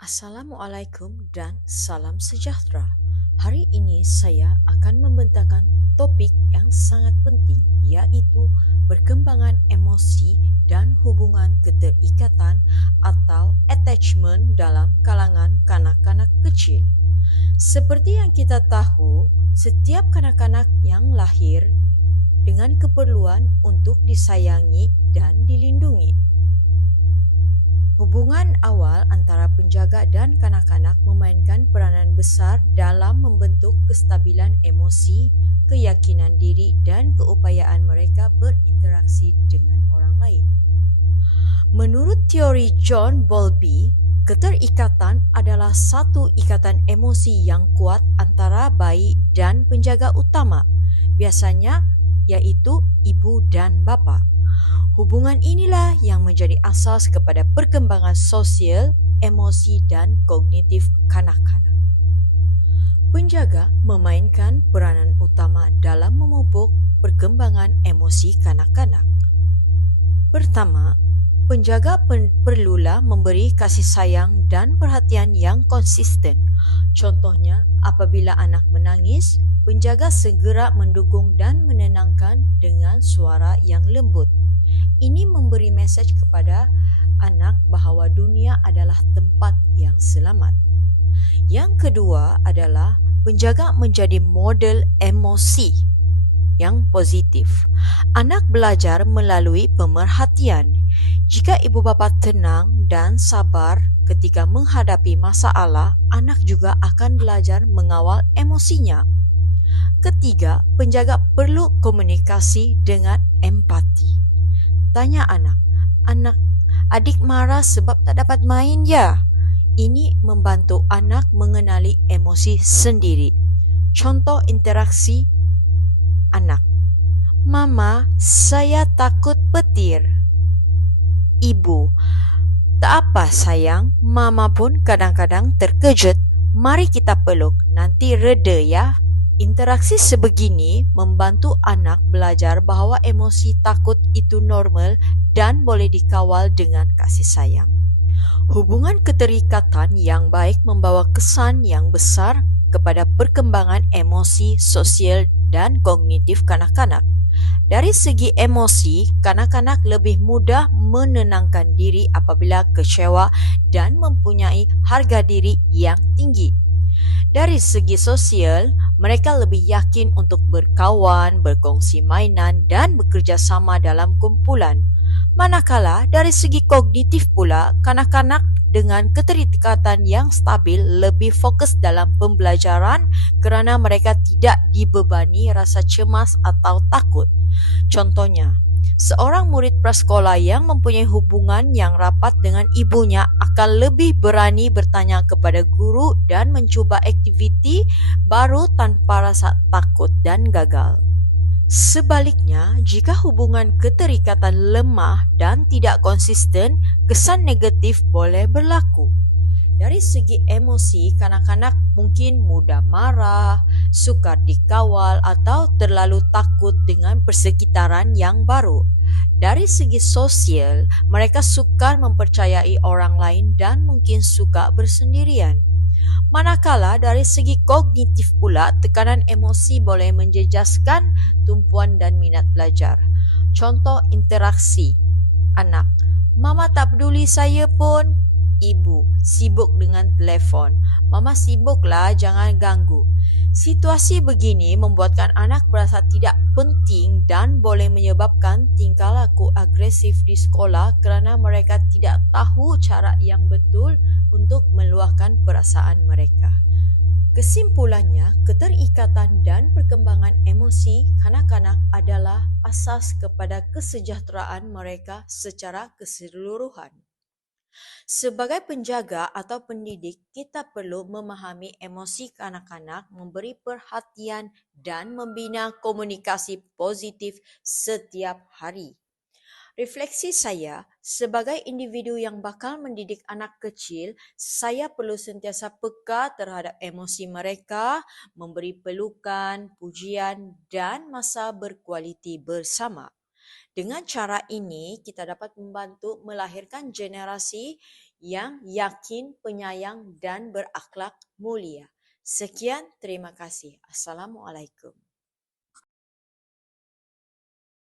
Assalamualaikum dan salam sejahtera. Hari ini saya akan membentangkan topik yang sangat penting iaitu perkembangan emosi dan hubungan keterikatan atau attachment dalam kalangan kanak-kanak kecil. Seperti yang kita tahu, setiap kanak-kanak yang lahir dengan keperluan untuk disayangi dan dilindungi. Hubungan awal antara penjaga dan kanak-kanak memainkan peranan besar dalam membentuk kestabilan emosi, keyakinan diri dan keupayaan mereka berinteraksi dengan orang lain. Menurut teori John Bowlby, keterikatan adalah satu ikatan emosi yang kuat antara bayi dan penjaga utama, biasanya iaitu ibu dan bapa. Hubungan inilah yang menjadi asas kepada perkembangan sosial, emosi dan kognitif kanak-kanak. Penjaga memainkan peranan utama dalam memupuk perkembangan emosi kanak-kanak. Pertama, penjaga perlulah memberi kasih sayang dan perhatian yang konsisten. Contohnya, apabila anak menangis, penjaga segera mendukung dan menenangkan dengan suara yang lembut. Ini memberi mesej kepada anak bahawa dunia adalah tempat yang selamat. Yang kedua adalah penjaga menjadi model emosi yang positif. Anak belajar melalui pemerhatian. Jika ibu bapa tenang dan sabar ketika menghadapi masalah, anak juga akan belajar mengawal emosinya. Ketiga, penjaga perlu komunikasi dengan empati. Tanya anak, anak, adik marah sebab tak dapat main ya? Ini membantu anak mengenali emosi sendiri. Contoh interaksi anak. Mama, saya takut petir. Ibu, tak apa sayang, mama pun kadang-kadang terkejut. Mari kita peluk, nanti reda ya. Interaksi sebegini membantu anak belajar bahawa emosi takut itu normal dan boleh dikawal dengan kasih sayang. Hubungan keterikatan yang baik membawa kesan yang besar kepada perkembangan emosi, sosial dan kognitif kanak-kanak. Dari segi emosi, kanak-kanak lebih mudah menenangkan diri apabila kecewa dan mempunyai harga diri yang tinggi. Dari segi sosial, mereka lebih yakin untuk berkawan, berkongsi mainan dan bekerjasama dalam kumpulan. Manakala dari segi kognitif pula, kanak-kanak dengan keterikatan yang stabil lebih fokus dalam pembelajaran kerana mereka tidak dibebani rasa cemas atau takut. Contohnya, seorang murid prasekolah yang mempunyai hubungan yang rapat dengan ibunya akan lebih berani bertanya kepada guru dan mencuba aktiviti baru tanpa rasa takut dan gagal. Sebaliknya, jika hubungan keterikatan lemah dan tidak konsisten, kesan negatif boleh berlaku. Dari segi emosi, kanak-kanak mungkin mudah marah, sukar dikawal atau terlalu takut dengan persekitaran yang baru. Dari segi sosial, mereka sukar mempercayai orang lain dan mungkin suka bersendirian. Manakala dari segi kognitif pula, tekanan emosi boleh menjejaskan tumpuan dan minat belajar. Contoh interaksi. Anak, Mama tak peduli saya pun, ibu sibuk dengan telefon. Mama sibuklah, jangan ganggu. Situasi begini membuatkan anak berasa tidak penting dan boleh menyebabkan tingkah laku agresif di sekolah kerana mereka tidak tahu cara yang betul untuk meluahkan perasaan mereka. Kesimpulannya, keterikatan dan perkembangan emosi kanak-kanak adalah asas kepada kesejahteraan mereka secara keseluruhan. Sebagai penjaga atau pendidik, kita perlu memahami emosi kanak-kanak, memberi perhatian dan membina komunikasi positif setiap hari. Refleksi saya, sebagai individu yang bakal mendidik anak kecil, saya perlu sentiasa peka terhadap emosi mereka, memberi pelukan, pujian dan masa berkualiti bersama. Dengan cara ini, kita dapat membantu melahirkan generasi yang yakin, penyayang dan berakhlak mulia. Sekian, terima kasih. Assalamualaikum.